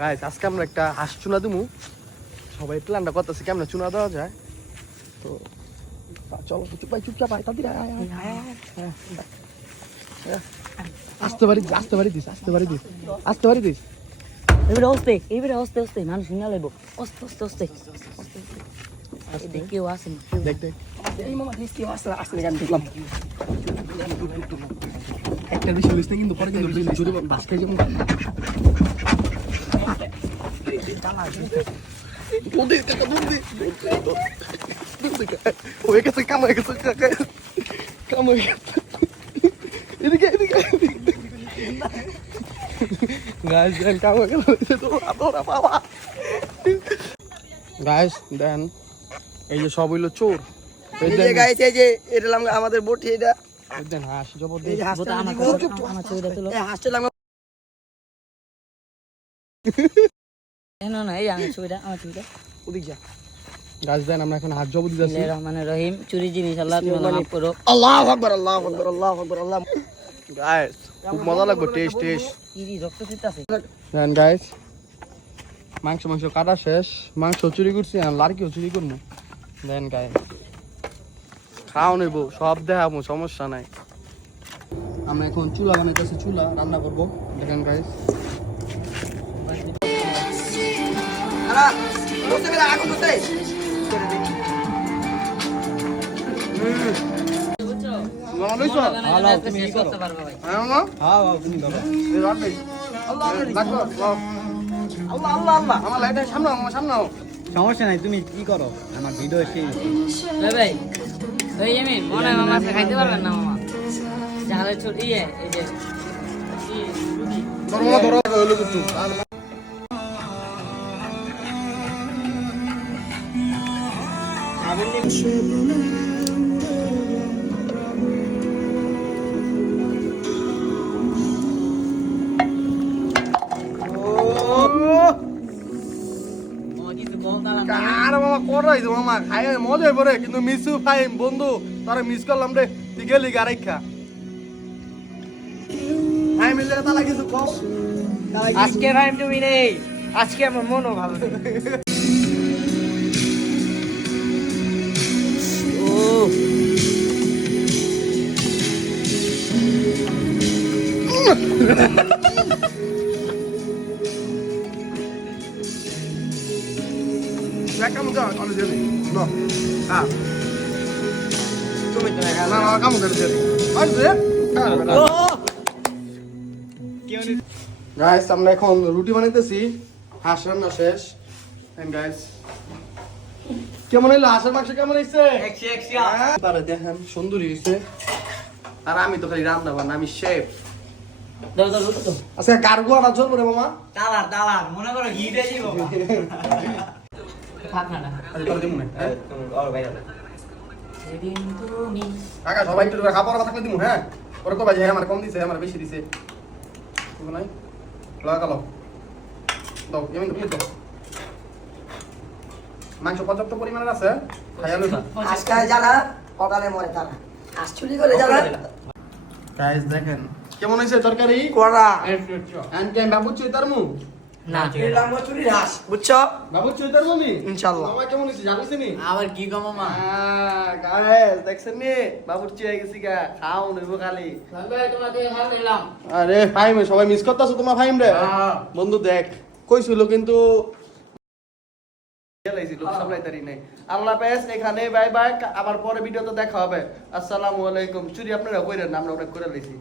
Guys আজকে আমরা একটা হাঁস চুনা দিমু, সবাই প্ল্যানটা করতেছে কেমন চুনা দেওয়া যায়। তো চলো চুপচাপ তাদের আসতে পারি দিস এইবারে অস্তে মানুষ শুনে লাগবো অস্তে কেউ আসেন দেখ এই মামা কেউ আসলে গান দেখলাম একটা বেশি হইছে কিন্তু পরে কিন্তু জোরে বাস খাই যাবো। হয়ে গেছে কাম হয়ে গেছে এদিকে গাইস দেন এই যে সব হইলো চোর। এই যে গাইস এই যে এটা আমাদের বটি এটা দেন হাঁস জবর এই যে হাঁসটা আমার ছবিটা তুলো এই হাঁসটা লাগবে না এই আমার ছবিটা ওদিক যা গাছ দেন আমরা এখন হাত জবর দিতেছি। রহমানের রহিম চুরি জিনিস আল্লাহ তুমি মাফ করো। আল্লাহু আকবার আল্লাহু আকবার আল্লাহু আকবার আল্লাহ গাইস খুব মজা লাগবে টেস্ট কি রক্ত ছিটতাছে দেন গাইস মাংস কাটা শেষ, মাংস চুরি করছি আর লাড়কিও চুরি করবো। দেন গাইস খাওয়া নেব সব দেখাবো সমস্যা নাই। আমরা এখন চুলা বানাইতেছি, চুলা রান্না করবো। দেখেন গাইস আগুন করতে সমস্যা নাই, তুমি কি করো আমার ভিডিও ভাই ওই আমি মনে হয় মামা খাইতে পারবেন না মামা জালের ছুটি এই যে মজা পরে কিন্তু মিসু ভাই বন্ধু তারা মিস করলাম রে, তুই গেলি গাড়াইখা আজকে টাইম তুমি নেই, আজকে আমার মনও ভালো নেই। Kamu kan kalau jadi, no, তুমি তো না kamu kan jadi, ayo ya, guys আমরা এখন রুটি বানাইতেছি, হাঁস রান্না শেষ, and guys কেমন হইলো হাঁসের মাংস কেমন হইছে? তারা দেখেন সুন্দরী হইছে, আর আমি তো খালি রান্না বান্না, আমি শেফ। আচ্ছা কার্গো আনা চলবো রে মামা, দালার মনে করো হিটে দিব কাকা সবাই একটু খাবার থাকলে দিমু, হ্যাঁ পরে কবা যে আমার কম দিছে আমার বেশি দিছে নাই লাগালো দাও এমন তুমি দাও মাংস পর্যাপ্ত পরিমাণের আছে খাইয়া লইবা। আজকে যারা সকালে মরে তারা আজ চুরি করে যারা গাইস দেখেন কেমন হইছে তরকারি করা এন্ড কেন বাবু চুই তারমু না আমরা চুরি রাস বুঝছো বাবু চুই তারমু মি ইনশাআল্লাহ মামা কেমন হইছে জানিস নি আবার কি গো মামা গাইস দেখছেন নি বাবু চুই গেছি গা খাও নইবো খালি ভাই তোমাকে ভালো দিলাম। আরে ফাইম সবাই মিস করতেছো তোমার ফাইম রে বন্ধু দেখ কইছিল কিন্তু আল্লাহ হাফেজ, এখানে বাই বাই, আবার পরে ভিডিওতে দেখা হবে। আসসালামু আলাইকুম। চুরি আপনারা কইরেন না, আমরা ওটা করে লাইছি।